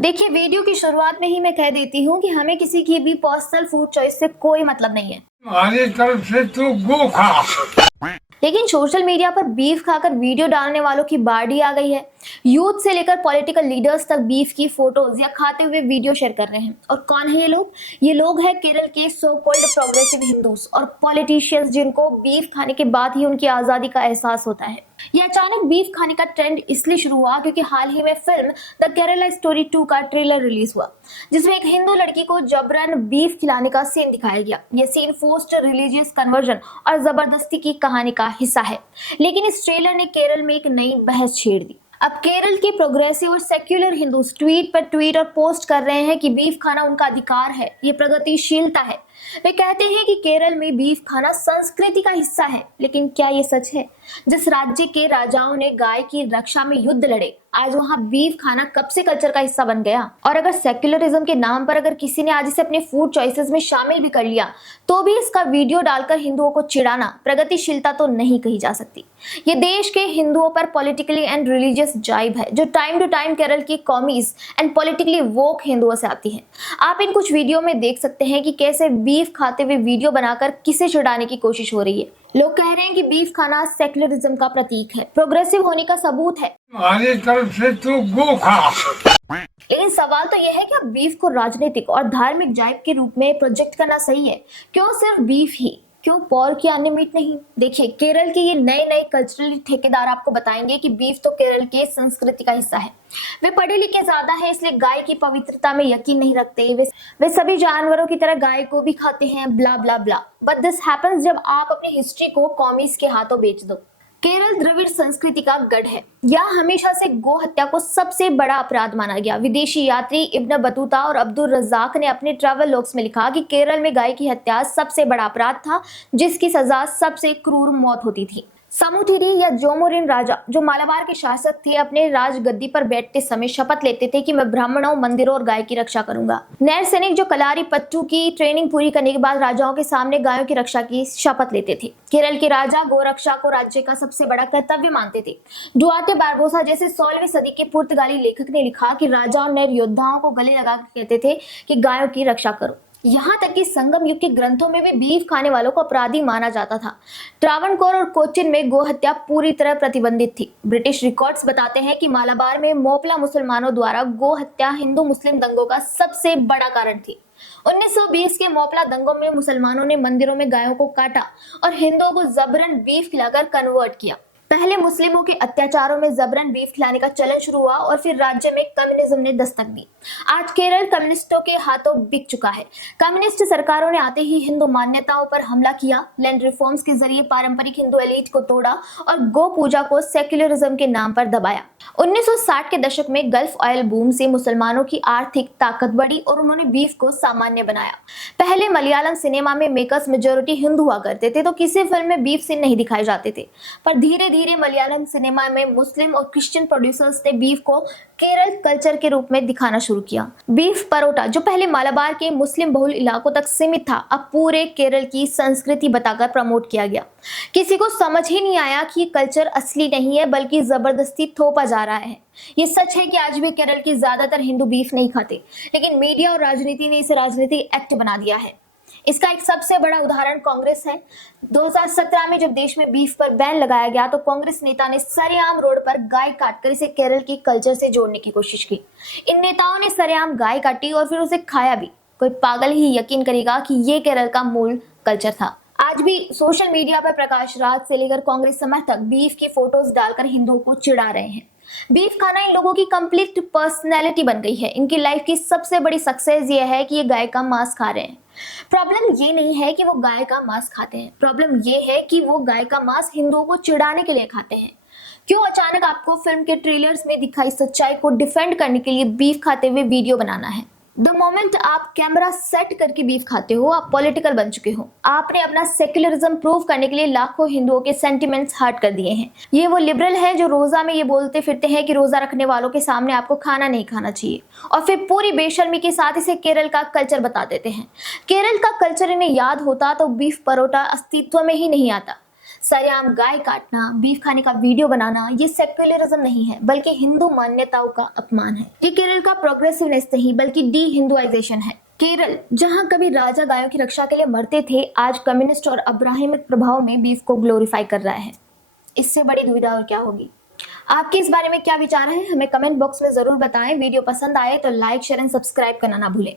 देखिए, वीडियो की शुरुआत में ही मैं कह देती हूँ कि हमें किसी की भी पर्सनल फूड चॉइस से कोई मतलब नहीं है। हमारी तरफ से तू गो खा। लेकिन सोशल मीडिया पर बीफ खाकर वीडियो डालने वालों की बाढ़ आ गई है। यूथ से लेकर पॉलिटिकल लीडर्स तक बीफ की फोटोज या खाते हुए वीडियो शेयर कर रहे हैं। और कौन है ये लोग? ये लोग हैं केरल के सो कॉल्ड प्रोग्रेसिव हिंदूज और पॉलिटिशियंस, जिनको बीफ खाने के बाद ही उनकी आजादी का एहसास होता है। ये अचानक बीफ खाने का ट्रेंड इसलिए शुरू हुआ क्योंकि हाल ही में फिल्म द केरला स्टोरी 2 का ट्रेलर रिलीज हुआ, जिसमें एक हिंदू लड़की को जबरन बीफ खिलाने का सीन दिखाया गया। ये सीन फोर्स्ड रिलीजियस कन्वर्जन और जबरदस्ती की कहानी का हिस्सा है। लेकिन इस ट्रेलर ने केरल में एक नई बहस छेड़ दी। अब केरल के प्रोग्रेसिव और सेक्युलर हिंदूज ट्वीट पर ट्वीट और पोस्ट कर रहे हैं कि बीफ खाना उनका अधिकार है, ये प्रगतिशीलता है। वे कहते हैं कि केरल में बीफ खाना संस्कृति का हिस्सा है। लेकिन क्या ये सच है? जिस राज्य के राजाओं ने गाय की रक्षा में युद्ध लड़े, आज वहां बीफ खाना कब से कल्चर का हिस्सा बन गया? और अगर सेक्युलरिज्म के नाम पर अगर किसी ने आज इसे अपने फूड चॉइसेस में शामिल भी कर लिया, तो भी इसका वीडियो डालकर हिंदुओं को चिढ़ाना प्रगतिशीलता तो नहीं कही जा सकती। ये देश के हिंदुओं पर पॉलिटिकली एंड रिलीजियस जाइब है, जो टाइम टू टाइम केरल की कॉमीज एंड पॉलिटिकली वोक हिंदुओं से आती है। आप इन कुछ वीडियो में देख सकते हैं कि कैसे बीफ खाते हुए वीडियो बनाकर किसे चिढ़ाने की कोशिश हो रही है। लोग कह रहे हैं कि बीफ खाना सेक्युलरिज्म का प्रतीक है, प्रोग्रेसिव होने का सबूत है। हमारी तरफ से तू गो खा। लेकिन सवाल तो यह है कि बीफ को राजनीतिक और धार्मिक जाइब के रूप में प्रोजेक्ट करना सही है? क्यों सिर्फ बीफ ही? क्यों पोर्क या अन्य मीट नहीं? देखिए, केरल के ये नए नए कल्चरल ठेकेदार आपको बताएंगे कि बीफ तो केरल के संस्कृति का हिस्सा है। वे पढ़े लिखे ज्यादा है, इसलिए गाय की पवित्रता में यकीन नहीं रखते। वे सभी जानवरों की तरह गाय को भी खाते हैं, ब्ला ब्ला ब्ला। बट दिस हैपेंस जब आप अपनी हिस्ट्री को कॉमीज के हाथों बेच दो। केरल द्रविड़ संस्कृति का गढ़ है। यहाँ हमेशा से गो हत्या को सबसे बड़ा अपराध माना गया। विदेशी यात्री इब्न बतूता और अब्दुल रज्जाक ने अपने ट्रैवल लॉग्स में लिखा कि केरल में गाय की हत्या सबसे बड़ा अपराध था, जिसकी सजा सबसे क्रूर मौत होती थी। सामूथिरी या जोमोरिन राजा, जो मालाबार के शासक थे, अपने राजगद्दी पर बैठते समय शपथ लेते थे कि मैं ब्राह्मणों, मंदिरों और गाय की रक्षा करूंगा। नैर सैनिक, जो कलारी पट्टू की ट्रेनिंग पूरी करने के बाद राजाओं के सामने गायों की रक्षा की शपथ लेते थे। केरल के राजा गोरक्षा को राज्य का सबसे बड़ा कर्तव्य मानते थे। डुआर्टे बारबोसा जैसे 16वीं सदी के पुर्तगाली लेखक ने लिखा कि राजा और नैर योद्धाओं को गले लगाकर कहते थे कि गायों की रक्षा करो। यहाँ तक कि संगम युग के ग्रंथों में भी बीफ खाने वालों को अपराधी माना जाता था। ट्रावणकोर और कोचिन में गोहत्या पूरी तरह प्रतिबंधित थी। ब्रिटिश रिकॉर्ड्स बताते हैं कि मालाबार में मोपला मुसलमानों द्वारा गोहत्या हिंदू मुस्लिम दंगों का सबसे बड़ा कारण थी। 1920 के मोपला दंगों में मुसलमानों ने मंदिरों में गायों को काटा और हिंदुओं को जबरन बीफ खिलाकर कन्वर्ट किया। पहले मुस्लिमों के अत्याचारों में जबरन बीफ खिलाने का चलन शुरू हुआ और फिर राज्य में कम्युनिज्म ने दस्तक दी। आज केरल कम्युनिस्टों के हाथों बिक चुका है। कम्युनिस्ट सरकारों ने आते ही हिंदू मान्यताओं पर हमला किया, लैंड रिफॉर्म्स के जरिए पारंपरिक हिंदू एलीट को तोड़ा और गो पूजा को सेक्युलरिज्म के नाम पर दबाया। 1960 के दशक में गल्फ ऑयल बूम से मुसलमानों की आर्थिक ताकत बढ़ी और उन्होंने बीफ को सामान्य बनाया। पहले मलयालम सिनेमा में मेकर्स मेजोरिटी हिंदू हुआ करते थे, तो किसी फिल्म में बीफ सीन नहीं दिखाए जाते थे। पर धीरे धीरे मलयालम सिनेमा में मुस्लिम और क्रिश्चियन प्रोड्यूसर्स ने बीफ को केरल कल्चर के रूप में दिखाना शुरू किया। बीफ परोटा, जो पहले मालाबार के मुस्लिम बहुल इलाकों तक सीमित था, अब पूरे केरल की संस्कृति बताकर प्रमोट किया गया। किसी को समझ ही नहीं आया कि कल्चर असली नहीं है, बल्कि जबरदस्ती थोपा जा रहा है। ये सच है कि आज भी केरल के ज्यादातर हिंदू बीफ नहीं खाते, लेकिन मीडिया और राजनीति ने इसे राजनीतिक एक्ट बना दिया है। इसका एक सबसे बड़ा उदाहरण कांग्रेस है। 2017 में जब देश में बीफ पर बैन लगाया गया, तो कांग्रेस नेता ने सरेआम रोड पर गाय काटकर इसे केरल के कल्चर से जोड़ने की कोशिश की। इन नेताओं ने सरेआम गाय काटी और फिर उसे खाया भी। कोई पागल ही यकीन करेगा कि ये केरल का मूल कल्चर था। आज भी सोशल मीडिया पर प्रकाश राज से लेकर कांग्रेस समर्थक बीफ की फोटोज डालकर हिंदुओं को चिढ़ा रहे हैं। बीफ खाना इन लोगों की कंप्लीट पर्सनैलिटी बन गई है। इनकी लाइफ की सबसे बड़ी सक्सेस ये है कि ये गाय का मांस खा रहे हैं। प्रॉब्लम ये नहीं है कि वो गाय का मांस खाते हैं, प्रॉब्लम ये है कि वो गाय का मांस हिंदुओं को चिढ़ाने के लिए खाते हैं। क्यों अचानक आपको फिल्म के ट्रेलर्स में दिखाई सच्चाई को डिफेंड करने के लिए बीफ खाते हुए वीडियो बनाना है? द मोमेंट आप कैमरा सेट करके बीफ खाते हो, आप पॉलिटिकल बन चुके हो। आपने अपना सेक्युलरिज्म प्रूव करने के लिए लाखों हिंदुओं के सेंटिमेंट्स हर्ट कर दिए हैं। ये वो लिबरल है जो रोजा में ये बोलते फिरते हैं कि रोजा रखने वालों के सामने आपको खाना नहीं खाना चाहिए, और फिर पूरी बेशर्मी के साथ इसे केरल का कल्चर बता देते हैं। केरल का कल्चर इन्हें याद होता तो बीफ परोटा अस्तित्व में ही नहीं आता। सरेआम गाय काटना, बीफ खाने का वीडियो बनाना ये सेक्युलरिज्म नहीं है बल्कि हिंदू मान्यताओं का अपमान है। ये केरल का प्रोग्रेसिवनेस नहीं बल्कि डी हिंदुआइजेशन है। केरल जहां कभी राजा गायों की रक्षा के लिए मरते थे, आज कम्युनिस्ट और अब्राहमिक प्रभाव में बीफ को ग्लोरीफाई कर रहा है। इससे बड़ी दुविधा और क्या होगी। आपके इस बारे में क्या विचार है, हमें कमेंट बॉक्स में जरूर बताएं। वीडियो पसंद आए तो लाइक, शेयर एंड सब्सक्राइब करना ना भूलें।